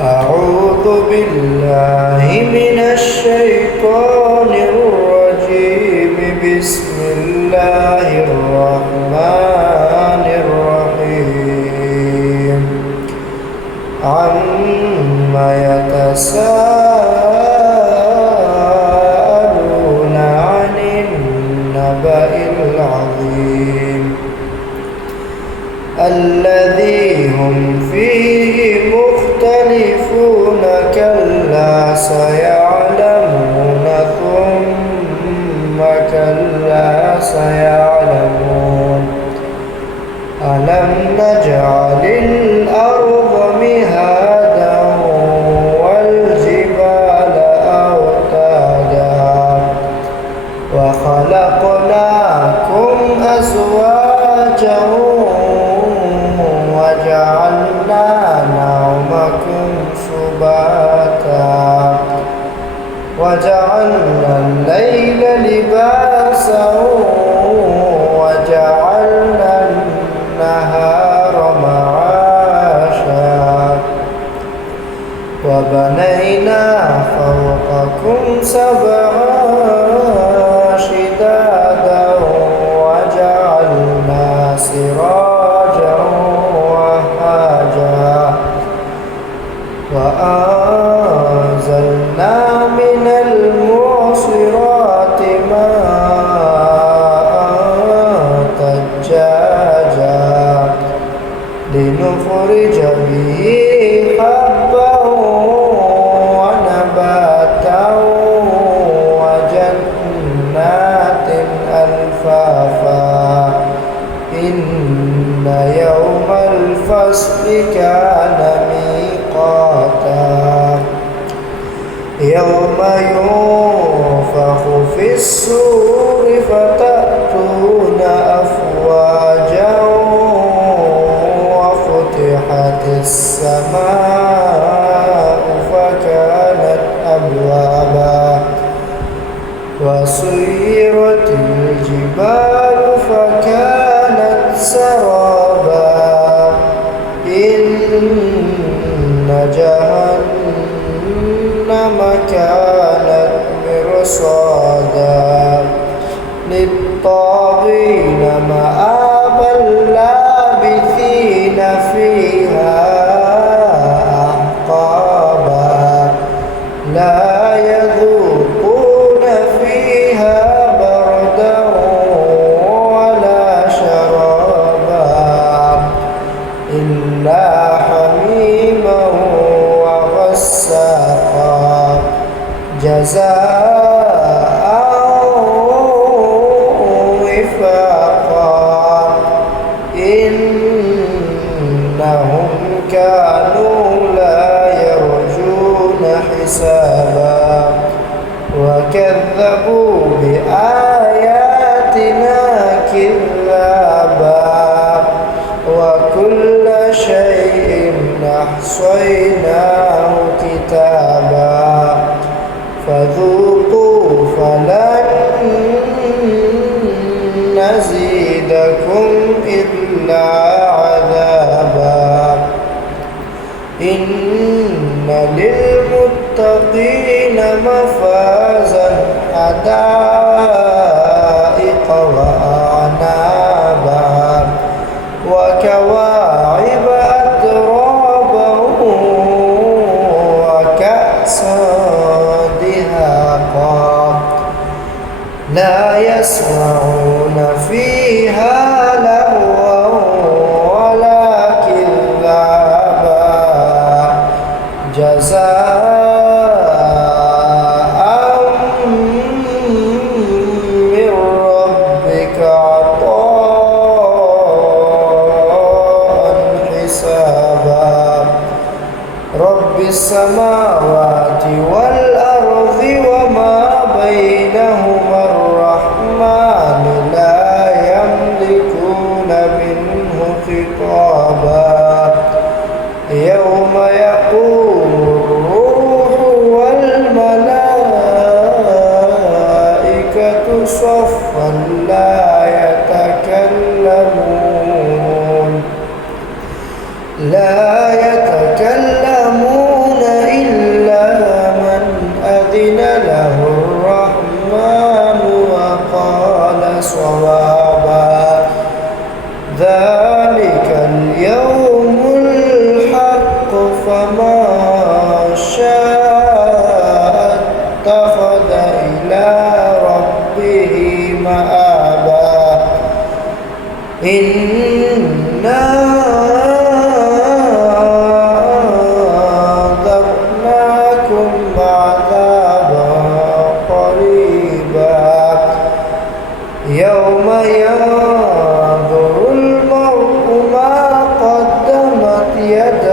أعوذ بالله من الشيطان الرجيم. بسم الله الرحمن الرحيم. عما يتساءلون عن النبأ العظيم الذي هم فيه مختلفون. كلا سيعلمون ثم كلا سيعلمون. ألم نجعل الأرض مهادا والجبال أوتادا وخلقناكم أزواجا وجعلنا نومكم سباتا وجعلنا الليل لباسا وجعلنا النهار معاشا وبنينا فوقكم سبعا شدادا وجعلنا سراجا وأنزلنا من المعصرات ماء ثجاجا لنخرج به حبا ونباتا وجنات ألفافا. إن يوم الفصل كان ميقاتا يوم ينفخ في الصور فتأتون أفواجا وفتحت السماء فكانت أبوابا وسيرت الجبال فكانت سرابا. إن جهنم كانت مرصادا للطاغين مآبا لابثين فيها أحقابا لا يذوقون فيها بردا ولا شرابا إلا حميما وغساقا جزاء وفاقا. إنهم كانوا لا يرجون حسابا وكذبوا بآياتنا كذابا وكل شيء أحصيناه كتابا فذوقوا فلن نزيدكم إلا عذابا. إن للمتقين مفازا حدائق وأعنابا وكواعب أترابا وكأسا دهاقا لا يسمعون فيها لغوا ولا كذابا جزاء من ربك عطاء حسابا. رب السماوات والأرض وما بينهما الرحمن لا يملكون منه خطابا. يوم يقوم الروح والملائكة صفا لا يتكلمون اليد